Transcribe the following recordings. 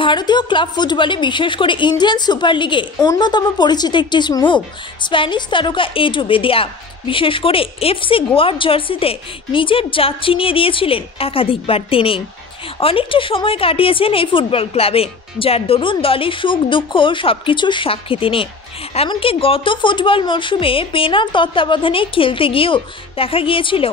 ভারতীয় ক্লাব ফুটবলে বিশেষ করে ইন্ডিয়ান সুপার লিগে অন্যতম পরিচিত একটি মুভ স্প্যানিশ তারকা এডু বেদিয়া। বিশেষ করে এফসি গোয়ার জার্সিতে নিজের জাত চিনিয়ে দিয়েছিলেন একাধিকবার তিনি। অনেকটা সময় কাটিয়েছেন এই ফুটবল ক্লাবে, যার দরুন দলের সুখ দুঃখ সবকিছুর সাক্ষী তিনি। এমনকি গত ফুটবল মরশুমে পেনার তত্ত্বাবধানে খেলতে গিয়েও দেখা গিয়েছিল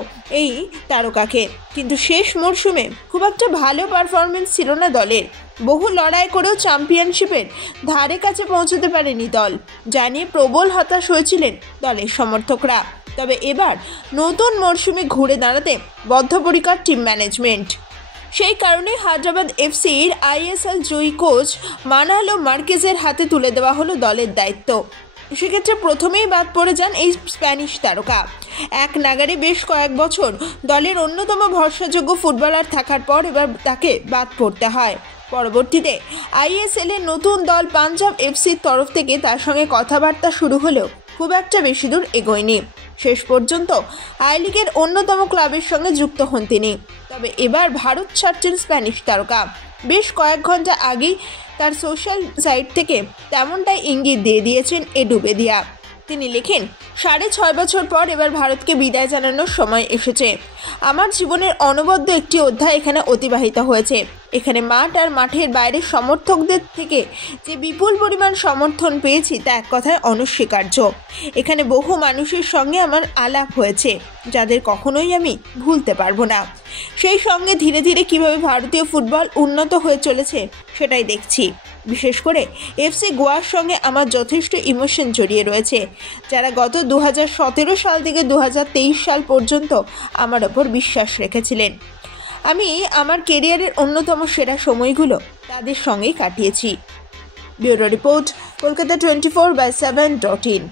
এই তারকাকে, কিন্তু শেষ মরশুমে খুব একটা ভালো পারফরমেন্স ছিল না দলের। বহু লড়াই করেও চ্যাম্পিয়নশিপের ধারে কাছে পৌঁছতে পারেনি দল, যা নিয়ে প্রবল হতাশ হয়েছিলেন দলের সমর্থকরা। তবে এবার নতুন মরশুমে ঘুরে দাঁড়াতে বদ্ধপরিকর টিম ম্যানেজমেন্ট। সেই কারণে হায়দ্রাবাদ এফসির আইএসএল জয়ী কোচ মানালো মার্কেজের হাতে তুলে দেওয়া হলো দলের দায়িত্ব। সেক্ষেত্রে প্রথমেই বাদ পড়ে যান এই স্প্যানিশ তারকা। এক নাগারে বেশ কয়েক বছর দলের অন্যতম ভরসাযোগ্য ফুটবলার থাকার পর এবার তাকে বাদ পড়তে হয়। পরবর্তীতে আইএসএল এর নতুন দল পাঞ্জাব এফসির তরফ থেকে তার সঙ্গে কথাবার্তা শুরু হলেও খুব একটা বেশি দূর এগোয়নি। শেষ পর্যন্ত আই লিগের অন্যতম ক্লাবের সঙ্গে যুক্ত হন তিনি। তবে এবার ভারত ছাড়ছেন স্প্যানিশ তারকা। বেশ কয়েক ঘন্টা আগেই তার সোশ্যাল সাইট থেকে তেমনটাই ইঙ্গিত দিয়ে দিয়েছেন এডু বেদিয়া। তিনি লেখেন, 6.5 বছর পর এবার ভারতকে বিদায় জানানোর সময় এসেছে। আমার জীবনের অনবদ্য একটি অধ্যায় এখানে অতিবাহিত হয়েছে। এখানে মাঠ আর মাঠের বাইরের সমর্থকদের থেকে যে বিপুল পরিমাণ সমর্থন পেয়েছি তা এক কথায় অনস্বীকার্য। এখানে বহু মানুষের সঙ্গে আমার আলাপ হয়েছে, যাদের কখনোই আমি ভুলতে পারবো না। সেই সঙ্গে ধীরে ধীরে কিভাবে ভারতীয় ফুটবল উন্নত হয়ে চলেছে সেটাই দেখছি। বিশেষ করে এফসি গোয়ার সঙ্গে আমার যথেষ্ট ইমোশন জড়িয়ে রয়েছে, যারা গত 2017 সাল থেকে 2023 সাল পর্যন্ত আমার ওপর বিশ্বাস রেখেছিলেন। আমি আমার কেরিয়ারের অন্যতম সেরা সময়গুলো তাদের সঙ্গেই কাটিয়েছি। Bureau report, Kolkata 24/7.in।